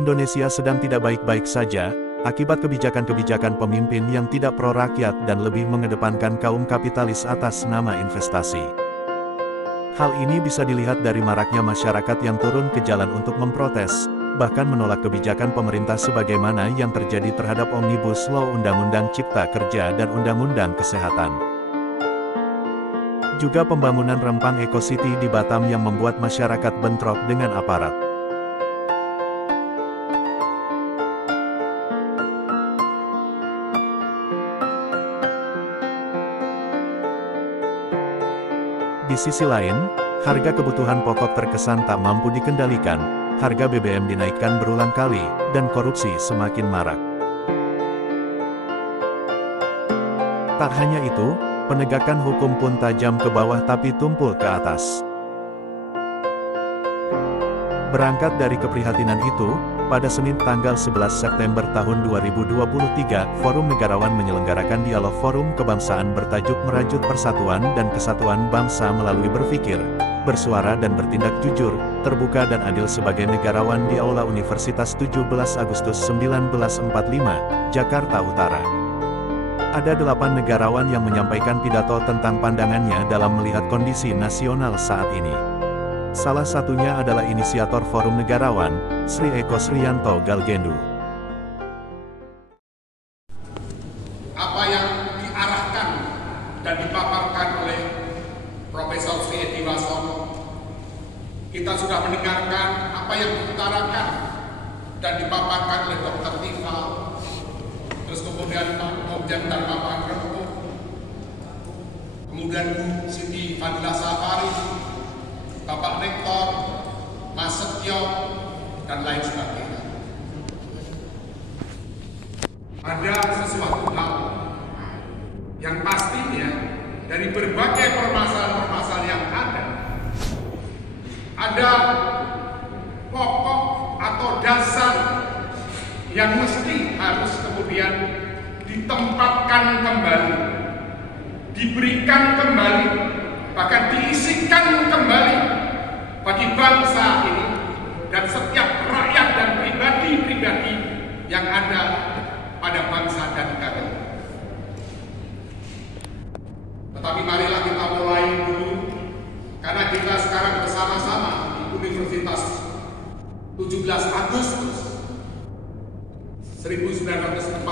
Indonesia sedang tidak baik-baik saja, akibat kebijakan-kebijakan pemimpin yang tidak pro-rakyat dan lebih mengedepankan kaum kapitalis atas nama investasi. Hal ini bisa dilihat dari maraknya masyarakat yang turun ke jalan untuk memprotes, bahkan menolak kebijakan pemerintah sebagaimana yang terjadi terhadap Omnibus Law Undang-Undang Cipta Kerja dan Undang-Undang Kesehatan. Juga pembangunan Rempang Eco City di Batam yang membuat masyarakat bentrok dengan aparat. Di sisi lain, harga kebutuhan pokok terkesan tak mampu dikendalikan, harga BBM dinaikkan berulang kali, dan korupsi semakin marak. Tak hanya itu, penegakan hukum pun tajam ke bawah tapi tumpul ke atas. Berangkat dari keprihatinan itu, pada Senin tanggal 11 September tahun 2023, Forum Negarawan menyelenggarakan dialog forum kebangsaan bertajuk Merajut Persatuan dan Kesatuan Bangsa melalui berpikir, bersuara dan bertindak jujur, terbuka dan adil sebagai negarawan di Aula Universitas 17 Agustus 1945, Jakarta Utara. Ada 8 negarawan yang menyampaikan pidato tentang pandangannya dalam melihat kondisi nasional saat ini. Salah satunya adalah inisiator Forum Negarawan, Sri Eko Sriyanto Galgendu. Apa yang diarahkan dan dipaparkan oleh Profesor Sri Edi Wasono, kita sudah mendengarkan apa yang diutarakan dan dipaparkan oleh Dr. Tifa, terus kemudian Pak Komjen dan Bapak Rempo, kemudian Bu Siti Fadila Safari, Bapak Rektor, Mas Setio, dan lain sebagainya. Ada sesuatu hal yang pastinya dari berbagai permasalahan-permasalahan yang ada pokok atau dasar yang mesti harus kemudian ditempatkan kembali, diberikan kembali, bahkan diisikan kembali bagi bangsa ini dan setiap rakyat dan pribadi-pribadi yang ada pada bangsa dan negara. Tetapi marilah kita mulai dulu, karena kita sekarang bersama-sama di Universitas 17 Agustus 1945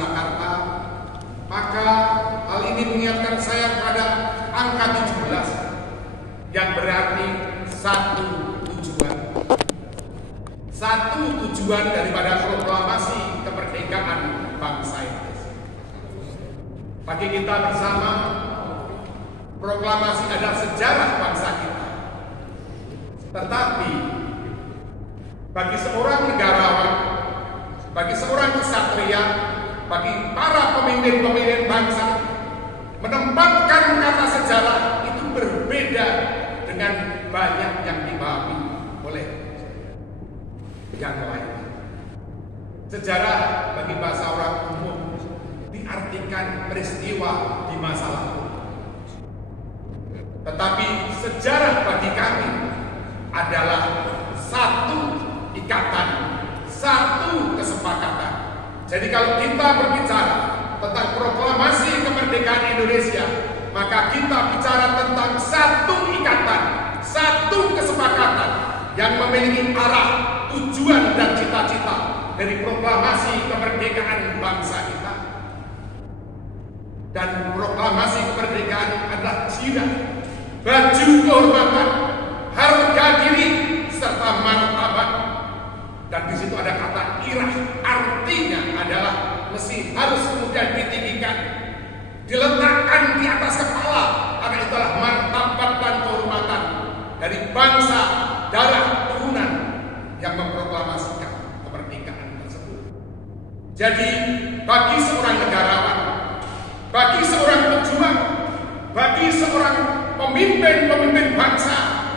Jakarta, maka hal ini mengingatkan saya pada angka 17 yang berarti satu tujuan daripada proklamasi kemerdekaan bangsa Indonesia. Bagi kita bersama, proklamasi adalah sejarah bangsa kita. Tetapi bagi seorang negarawan, bagi seorang kesatria, bagi para pemimpin-pemimpin bangsa, menempatkan kata sejarah itu berbeda dengan banyak yang dipahami oleh yang lain. Sejarah bagi bahasa orang umum diartikan peristiwa di masa lalu. Tetapi sejarah bagi kami adalah satu ikatan, satu kesepakatan. Jadi kalau kita berbicara tentang proklamasi kemerdekaan Indonesia, maka kita bicara tentang satu ikatan, satu kesepakatan yang memiliki arah, tujuan dan cita-cita dari proklamasi kemerdekaan bangsa kita. Dan proklamasi kemerdekaan adalah jiran, baju kehormatan, harga diri, serta martabat. Dan di situ ada kata irah, artinya adalah mesti harus kemudian ditinggikan, diletakkan di atas kepala, karena itulah martabat dan kehormatan dari bangsa, darah turunan yang memproklamasikan kemerdekaan tersebut. Jadi bagi seorang negarawan, bagi seorang pejuang, bagi seorang pemimpin bangsa,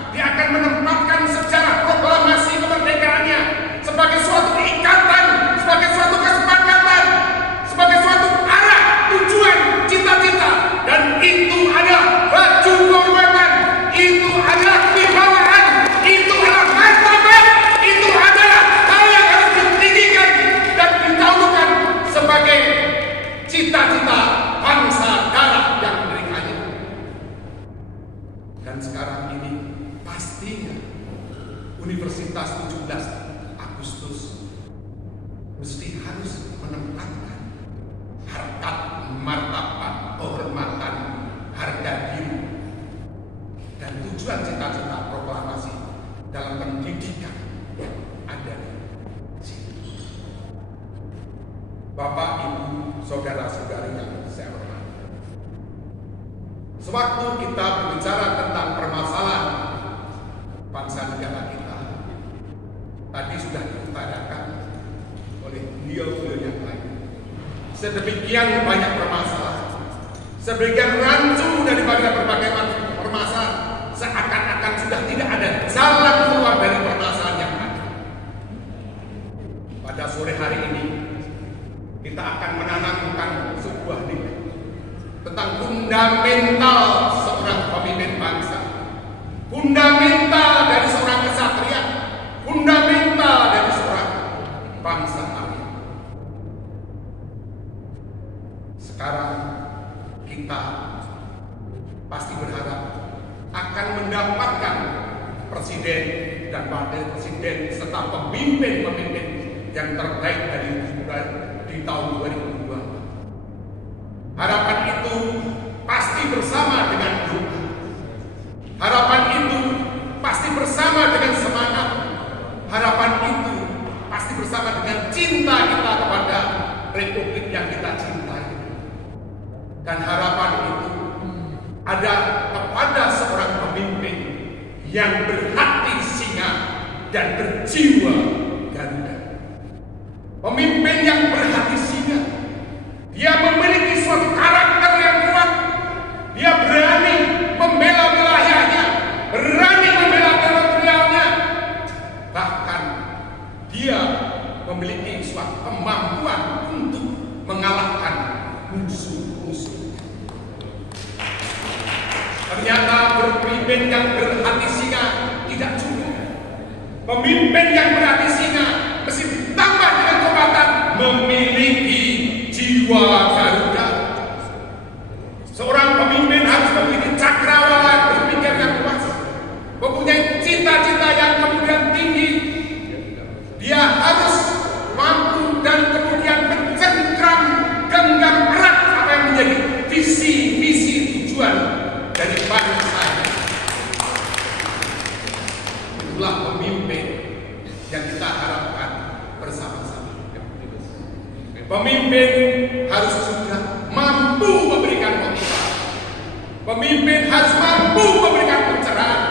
dia akan menempatkan sejarah proklamasi kemerdekaannya sebagai suatu ikatan, sebagai suatu kesepakatan, sebagai suatu arah, tujuan, cita-cita, dan itu adalah baju kehormatan, itu adalah kewibawaan, itu adalah martabat, itu adalah hal yang harus Sewaktu kita berbicara tentang permasalahan bangsa negara kita, tadi sudah diutarakan oleh beliau-beliau yang lain. Sedemikian banyak permasalahan, sedemikian rancu daripada berbagai macam permasalahan, seakan-akan sudah tidak ada jalan keluar dari permasalahan yang ada. Pada sore hari ini, kita akan menanamkan sebuah nilai tentang fundamental seorang pemimpin bangsa, fundamental dari seorang kesatria, fundamental dari seorang bangsa Arya. Sekarang kita pasti berharap akan mendapatkan presiden dan wakil presiden serta pemimpin-pemimpin yang terbaik di tahun 2022. Harapan itu pasti bersama dengan doa. Harapan itu pasti bersama dengan semangat. Harapan itu pasti bersama dengan cinta kita kepada republik yang kita cintai. Dan harapan itu ada kepada seorang pemimpin yang berhati singa dan berjiwa Garuda. Pemimpin yang berhati singa, dia memiliki suatu karakter yang kuat. Dia berani membela wilayahnya, berani membela teritorialnya. Bahkan dia memiliki suatu kemampuan untuk mengalahkan musuh-musuh. Ternyata pemimpin yang berhati singa tidak cukup. Pemimpin yang berhati singa mesti ditambah dengan kekuatan memiliki jiwa Garuda. Seorang pemimpin harus memiliki cakrawala berpikir yang kuat, mempunyai cita-cita yang kemudian tinggi. Dia harus mampu dan kemudian mencengkram genggam erat apa yang menjadi visi misi tujuan dari bangsa. Itulah pemimpin yang kita harapkan bersama-sama. Pemimpin harus juga mampu memberikan motivasi. Pemimpin harus mampu memberikan pencerahan.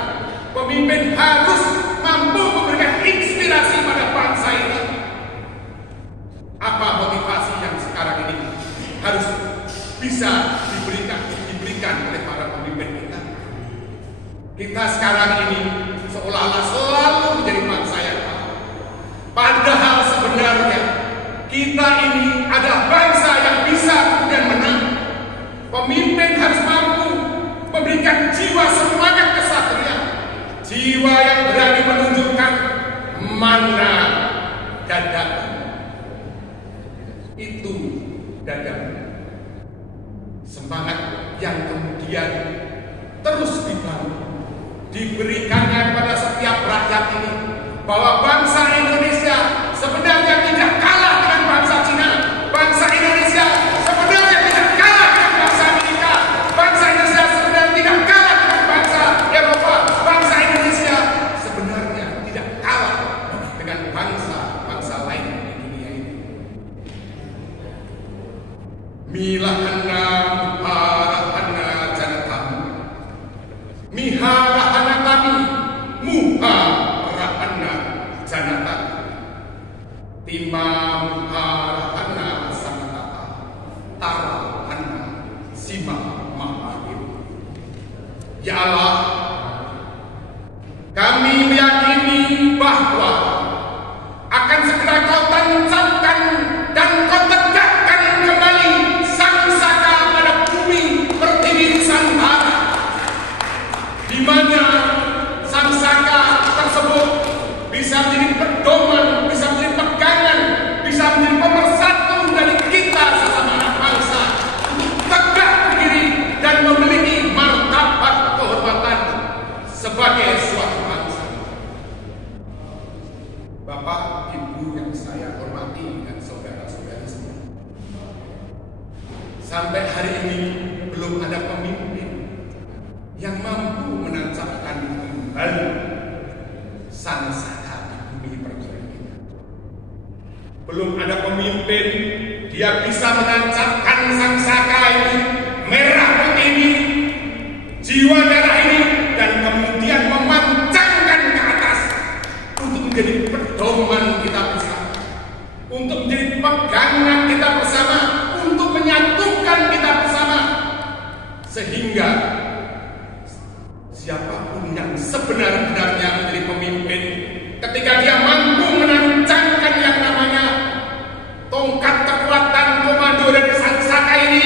Pemimpin harus mampu memberikan inspirasi pada bangsa ini. Apa motivasi yang sekarang ini harus bisa diberikan oleh para pemimpin kita? Kita sekarang ini seolah-olah selalu menjadi bangsa yang kalah. Padahal sebenarnya kita ini adalah bangsa yang bisa kemudian menang. Pemimpin harus mampu memberikan jiwa semangat kesatria, jiwa yang berani menunjukkan mana dadaku. Itu dadaku. Semangat yang kemudian terus dibangun, diberikannya kepada setiap rakyat ini, bahwa bangsa Indonesia sebenarnya tidak kalah dengan bangsa Cina. Bangsa Indonesia sebenarnya tidak kalah dengan bangsa Amerika. Bangsa Indonesia sebenarnya tidak kalah dengan bangsa Eropa. Bangsa Indonesia sebenarnya tidak kalah dengan bangsa-bangsa lain di dunia ini. Milahana muharahana janatam, miharahana kami muharahana janatan, timam muharahana sanatata, tarahana sima mahahim. Ya Allah, kami meyakini bahwa akan segera Kau tancapkan dan Kau tegakkan kembali Sang Saka pada bumi pertiwi Nusantara, di mana Sang Saka tersebut bisa menjadi pedoman, bisa menjadi pegangan, bisa menjadi pemersatu dari kita sesama anak bangsa untuk tegak berdiri dan memiliki martabat kehormatan sebagai suatu bangsa. Bapak, Ibu yang saya hormati dan saudara-saudari semua, sampai hari ini belum ada pemimpin yang mampu menancapkan kembali Sang Saka di bumi pertiwi kita. Belum ada pemimpin dia bisa menancapkan Sang Saka ini, merah putih ini, sehingga siapapun yang sebenar-benarnya menjadi pemimpin, ketika dia mampu menancapkan yang namanya tongkat kekuatan komando dan sangsaka ini,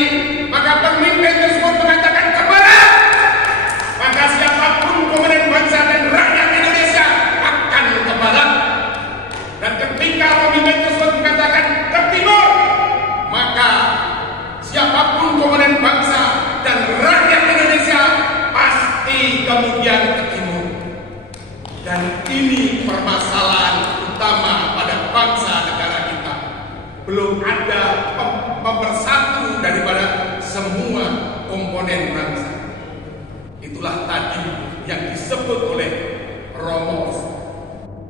maka pemimpin tersebut mengatakan kebenaran. Maka siapapun komandan bangsa dan rakyat Indonesia akan ke barat. Dan ketika pemimpin tersebut mengatakan ke timur, maka siapapun komandan bangsa dan rakyat Indonesia pasti kemudian ke timur. Dan ini permasalahan utama pada bangsa negara kita. Belum ada pemersatu daripada semua komponen bangsa. Itulah tadi yang disebut oleh Romo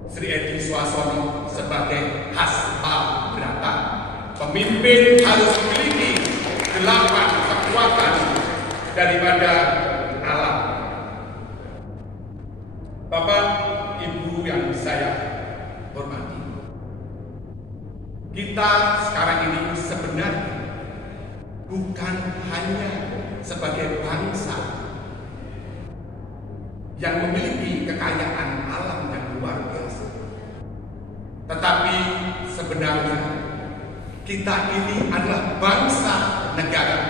Sri Edi Suarsono sebagai hasta berata. Pemimpin harus memiliki 8 kekuatan daripada alam. Bapak, Ibu yang saya hormati, kita sekarang ini sebenarnya bukan hanya sebagai bangsa yang memiliki kekayaan alam yang luar biasa, tetapi sebenarnya kita ini adalah bangsa negara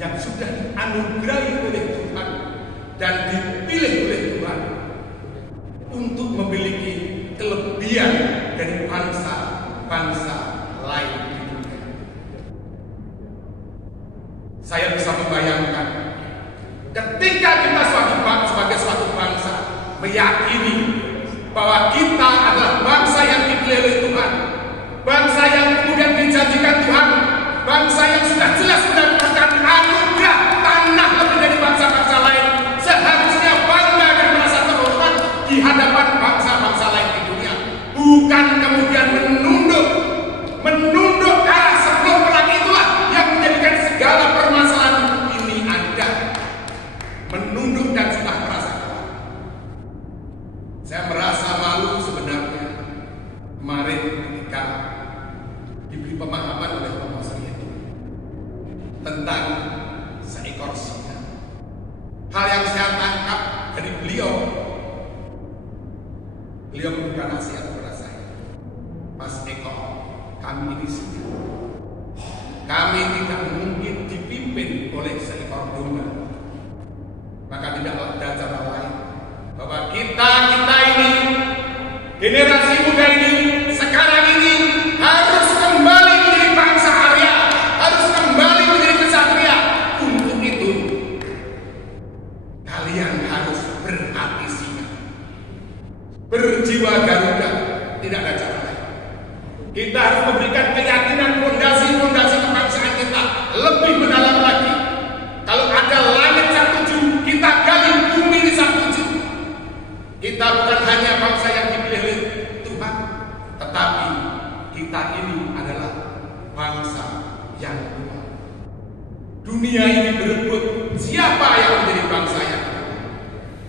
yang sudah dianugerahi oleh Tuhan dan dipilih oleh Tuhan untuk memiliki kelebihan dari bangsa-bangsa lain di dunia. Saya bisa membayangkan ketika kita sebagai suatu bangsa meyakini bahwa kita adalah bangsa yang dipilih oleh Tuhan, bangsa yang kemudian dijanjikan Tuhan, bangsa yang sudah jelas mendapatkan anugerah tanah lebih dari bangsa-bangsa lain, seharusnya bangga dan merasa terhormat di hadapan bangsa-bangsa lain di dunia, bukan kemudian menunduk ke arah sebelum perang. Itulah yang menjadikan segala permasalahan ini ada, menunduk dan sudah merasa kuat. Saya merasa malu sebenarnya kemarin ketika diberi pemahaman oleh Romo Sri Edi tentang seekor singa. Hal yang saya tangkap dari beliau memberikan nasihat kepada saya, Mas Eko, kami ini singa, kami tidak mungkin dipimpin oleh seekor domba. Maka tidak ada cara lain bahwa kita ini, generasi muda ini, sekarang ini harus kembali menjadi bangsa Arya, harus kembali menjadi kesatria. Untuk itu kalian harus berhati singa, berjiwa Garuda. Tidak ada cara lain. Kita harus memberikan keyakinan fondasi kebangsaan kita lebih mendalam lagi. Kalau ada langit yang tujuh, kita gali bumi di sang tujuh. Kita bukan hanya bangsa yang dipilih Tuhan, tetapi kita ini adalah bangsa yang kuat. Dunia ini berebut siapa yang menjadi bangsa yang kuat.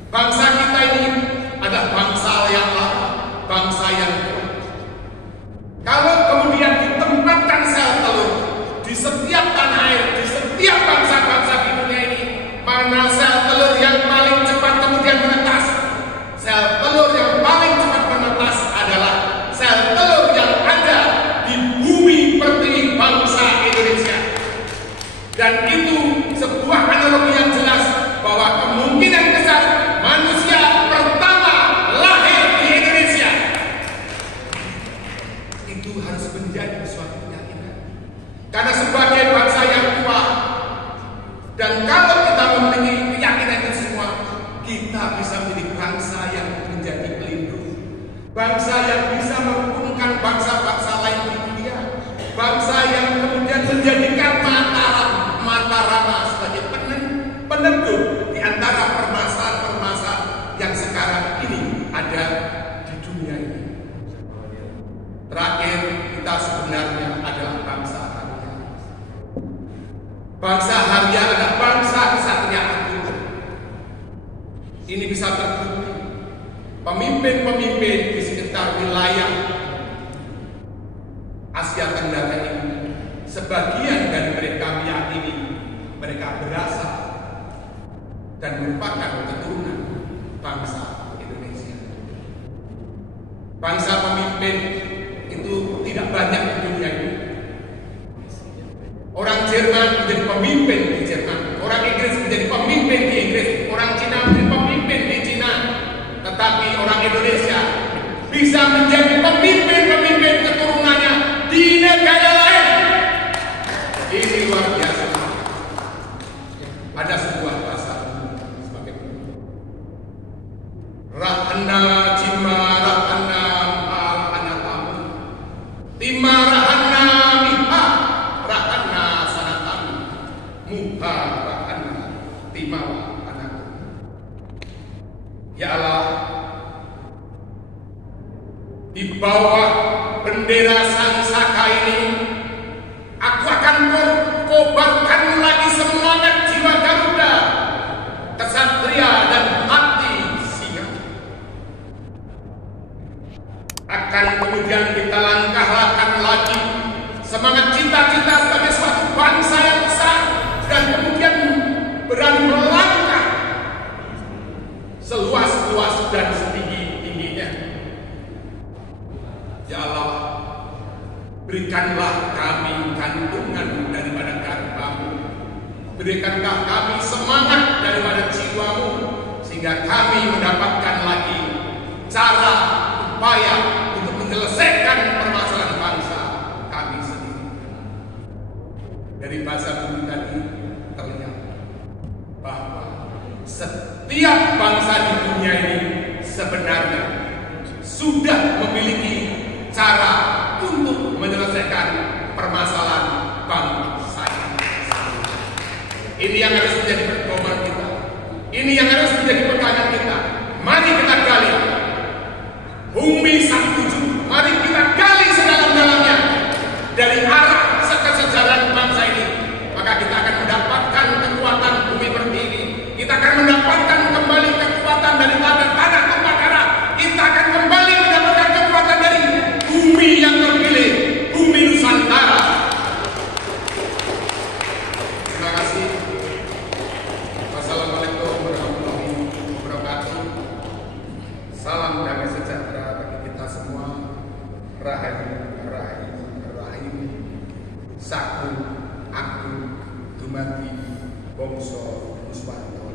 Bangsa kita ini adalah bangsa yang lama, bangsa yang kuat. Kalau kemudian ditempatkan sel telur di setiap tanah air, di setiap bangsa-bangsa di dunia ini, mana sel telur yang paling cepat kemudian menetas? Sel telur yang paling cepat menetas adalah sel telur yang ada di bumi pertiwi bangsa Indonesia. Dan itu sebuah analogi yang jelas bahwa kemungkinan besar manusia pertama lahir di Indonesia. Itu harus menjadi suatu keyakinan. Karena sebagai bangsa yang kuat, dan kalau kita memiliki keyakinan itu semua, kita bisa menjadi bangsa yang menjadi pelindung, bangsa yang bisa merukunkan bangsa-bangsa lain di dunia, bangsa yang kemudian menjadikan Mataram sebagai peneduh di antara permasalahan-permasalahan yang sekarang ini ada di dunia ini. Terakhir, kita sebenarnya adalah bangsa Arya. Bangsa Arya adalah bangsa kesatria agung. Ini bisa terbukti. Pemimpin-pemimpin di sekitar wilayah Asia Tenggara ini, sebagian dari mereka meyakini mereka berasal dan merupakan keturunan bangsa Indonesia. Bangsa pemimpin itu tidak banyak di dunia ini. Orang Jerman menjadi pemimpin di Jerman, orang Inggris menjadi pemimpin di Inggris, orang Cina menjadi pemimpin di Cina. Tetapi orang Indonesia bisa menjadi pemimpin-pemimpin keturunannya di negara lain. Ini luar biasa. Ada sebuah pasal sebagai berikut. Rahana cima rahana al anatamu tima rahana miha rahana sanatamu muha rahana tima anatamu. Ya Allah, di bawah bendera Sang Saka ini, aku akan kobarkan lagi semangat jiwa Garuda, kesatria dan hati singa. Akan kemudian kita langkahkan lagi semangat cita-cita sebagai suatu bangsa yang besar, dan kemudian berani melangkah seluas-luas dan setinggi-tingginya. Ya Allah, berikanlah kami kandungan daripada karbamu, berikanlah kami semangat daripada jiwamu, sehingga kami mendapatkan lagi cara, upaya untuk menyelesaikan permasalahan bangsa kami sendiri. Dari bahasa bumi tadi terlihat bahwa setiap bangsa di dunia ini sebenarnya sudah memiliki cara untuk menyelesaikan permasalahan bangsa. Ini yang harus menjadi pedoman kita. Ini yang harus menjadi pegangan kita. Mari kita gali bumi sang tujuh. Mari kita gali sedalam-dalamnya dari arah kesejahteraan bangsa ini. Maka kita akan mendapatkan kekuatan bumi pertiwi. Kita akan mendapatkan kembali kekuatan dari tanah tempat darah. Kita akan kembali mendapatkan kekuatan dari bumi yang terpilih, bumi Nusantara. Terima kasih. Wassalamualaikum warahmatullahi wabarakatuh. Salam damai sejahtera bagi kita semua. Rahayu, rahayu, rahayu. Saku, aku, dumadi, bangsa Nuswantara.